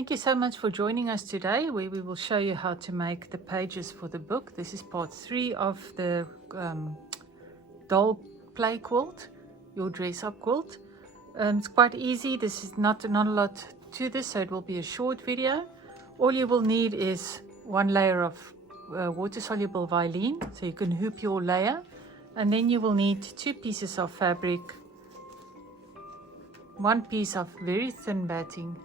Thank you so much for joining us today, where we will show you how to make the pages for the book. This is part 3 of the doll play quilt, your dress-up quilt. It's quite easy. This is not a lot to this, so it will be a short video. All you will need is one layer of water-soluble Vilene, so you can hoop your layer, and then you will need 2 pieces of fabric, 1 piece of very thin batting,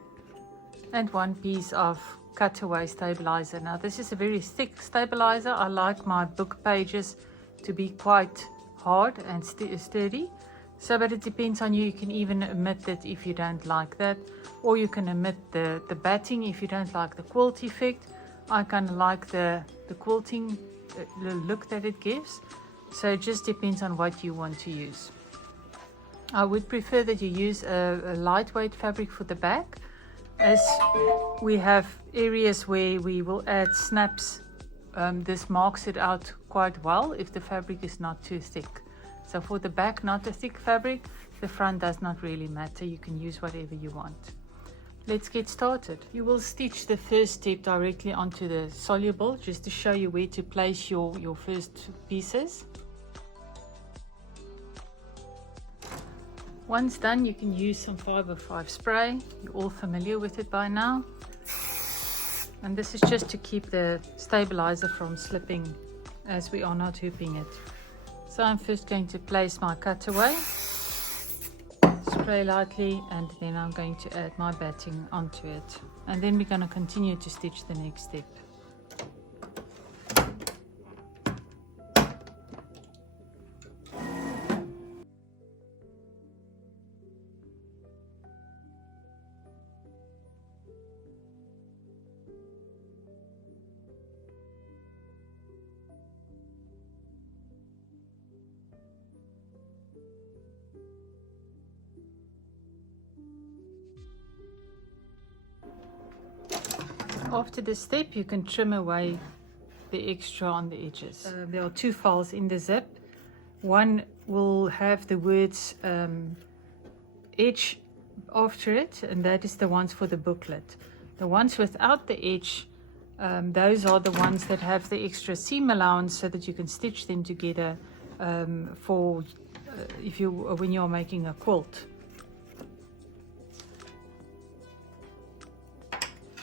and 1 piece of cutaway stabilizer. Now this is a very thick stabilizer. I like my book pages to be quite hard and sturdy, so but it depends on you. You can even omit it if you don't like that, or you can omit the batting if you don't like the quilt effect. I kind of like the quilting look that it gives, so it just depends on what you want to use. I would prefer that you use a lightweight fabric for the back, as we have areas where we will add snaps. This marks it out quite well if the fabric is not too thick. So for the back, not a thick fabric. The front does not really matter. You can use whatever you want. Let's get started. You will stitch the first step directly onto the soluble, just to show you where to place your first pieces. Once done, you can use some 505 spray. You're all familiar with it by now. And this is just to keep the stabilizer from slipping as we are not hooping it. So I'm first going to place my cutaway, spray lightly, and then I'm going to add my batting onto it. And then we're going to continue to stitch the next step. After this step, you can trim away the extra on the edges. There are 2 files in the zip. One will have the words edge after it, and that is the ones for the booklet. The ones without the edge, those are the ones that have the extra seam allowance, so that you can stitch them together when you're making a quilt.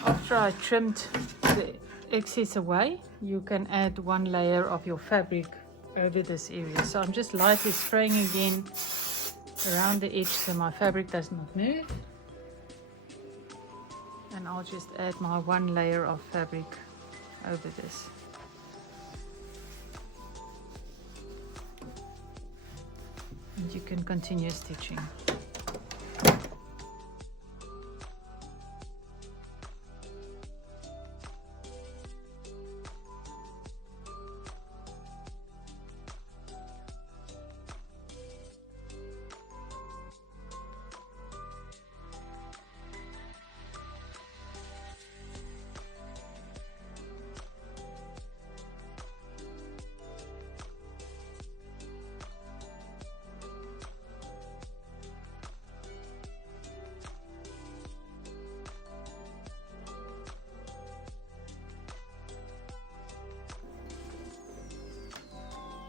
After I trimmed the excess away, you can add 1 layer of your fabric over this area. So I'm just lightly spraying again around the edge so my fabric does not move. And I'll just add my 1 layer of fabric over this. And you can continue stitching.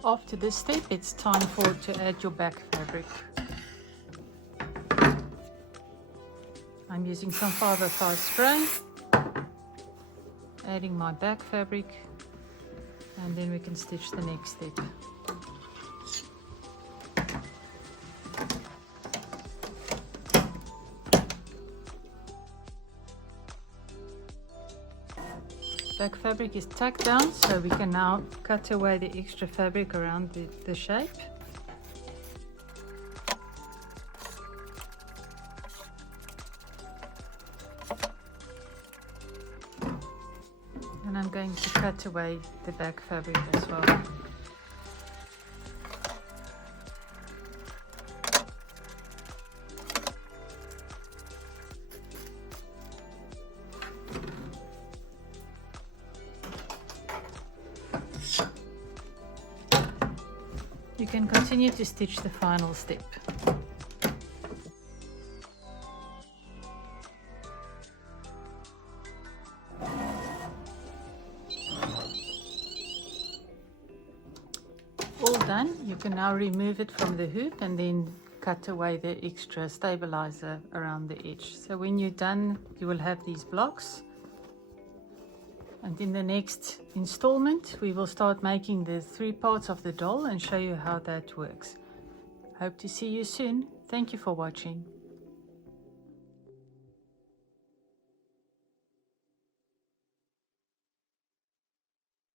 After this step, it's time to add your back fabric. I'm using some 505 spray, adding my back fabric, and then we can stitch the next step. Back fabric is tucked down, so we can now cut away the extra fabric around the shape. And I'm going to cut away the back fabric as well. You can continue to stitch the final step. done, you can now remove it from the hoop and then cut away the extra stabilizer around the edge. So when you're done, you will have these blocks. And in the next installment, we will start making the 3 parts of the doll and show you how that works. Hope to see you soon. Thank you for watching.